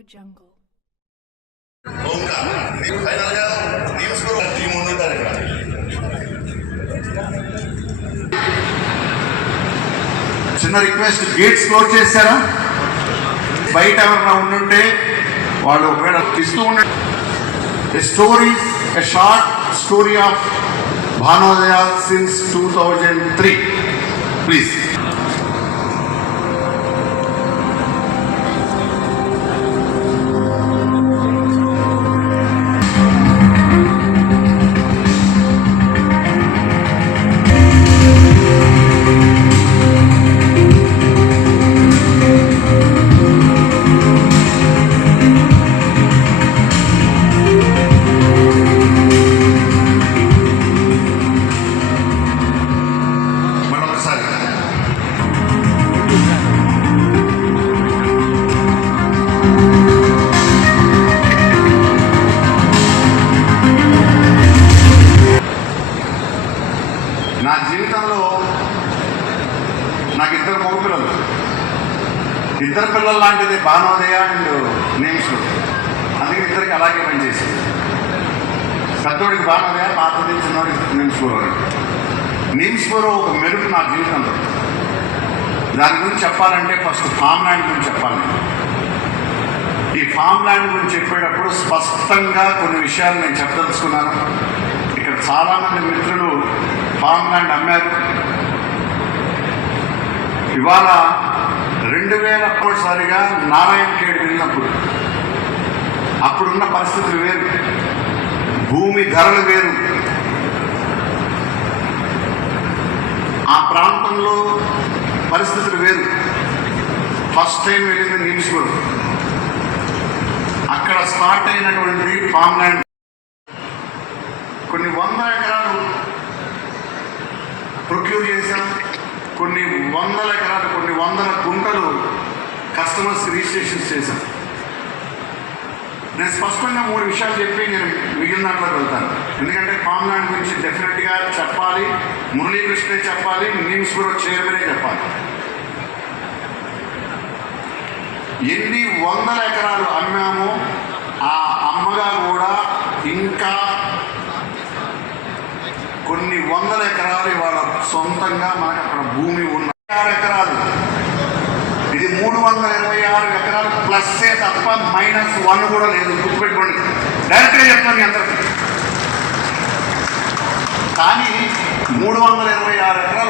AudioJungle. చిన్న request, gates close చేశారా? బయట ఎవరైనా ఉండుంటే వాళ్ళు ఒకవేళ ఇస్తూ ఉండండి. A short story of Bhanodaya since 2003. Please. నా జీవితంలో నాకు ఇద్దరు మగపిల్లలు, ఇద్దరు పిల్లలు లాంటిది భానోదయ అండ్ నేమ్స్. అందుకే ఇద్దరికి అలాగే పనిచేసింది. పెద్దోడికి భానోదయ, పాతది చిన్నోడికి నేమ్స్ ఒక మెరుపు నా జీవితంలో. దాని గురించి చెప్పాలంటే ఫస్ట్ ఫామ్ ల్యాండ్ గురించి చెప్పాలి. ఈ ఫామ్ ల్యాండ్ గురించి చెప్పేటప్పుడు స్పష్టంగా కొన్ని విషయాలు నేను చెప్పదలుచుకున్నాను. ఇక్కడ చాలామంది మిత్రులు ఫామ్ ల్యాండ్ అమ్మారు. ఇవాళ 2000 నారాయణ ఖేడ్ వెళ్ళినప్పుడు అప్పుడున్న పరిస్థితులు వేరు, భూమి ధరలు వేరు. ఆ ప్రాంతంలో పరిస్థితులు వేరు. ఫస్ట్ టైం వెళ్ళింది నిమ్స్పూర్. అక్కడ స్టార్ట్ అయినటువంటి ఫామ్ ల్యాండ్ కొన్ని 100 ఎకరాలు ప్రొక్యూర్ చేశాం. కొన్ని 100 ఎకరాలు, కొన్ని 100 గుంటలు కస్టమర్స్ రిజిస్ట్రేషన్స్ చేశాం. నేను స్పష్టంగా 3 విషయాలు చెప్పి నేను మిగిలిన దాంట్లోకి వెళ్తాను. ఎందుకంటే ఫామ్ ల్యాండ్ గురించి డెఫినెట్గా చెప్పాలి. మురళీకృష్ణే చెప్పాలి, నిమ్స్పూర్ చైర్మనే చెప్పాలి. ఎన్ని 100 ఎకరాలు అమ్మామో ఆ అమ్మగా కూడా ఇంకా కొన్ని 100 ఎకరాలు ఇవాళ సొంతంగా మనకు అక్కడ భూమి ఉన్న 6 ఎకరాలు. ఇది 326 ఎకరాలు ప్లస్సే తప్ప -1 కూడా లేదు. గుర్తుపెట్టుకోండి, డైరెక్ట్గా చెప్తాను మీ అందరికీ. కానీ 326 ఎకరాలు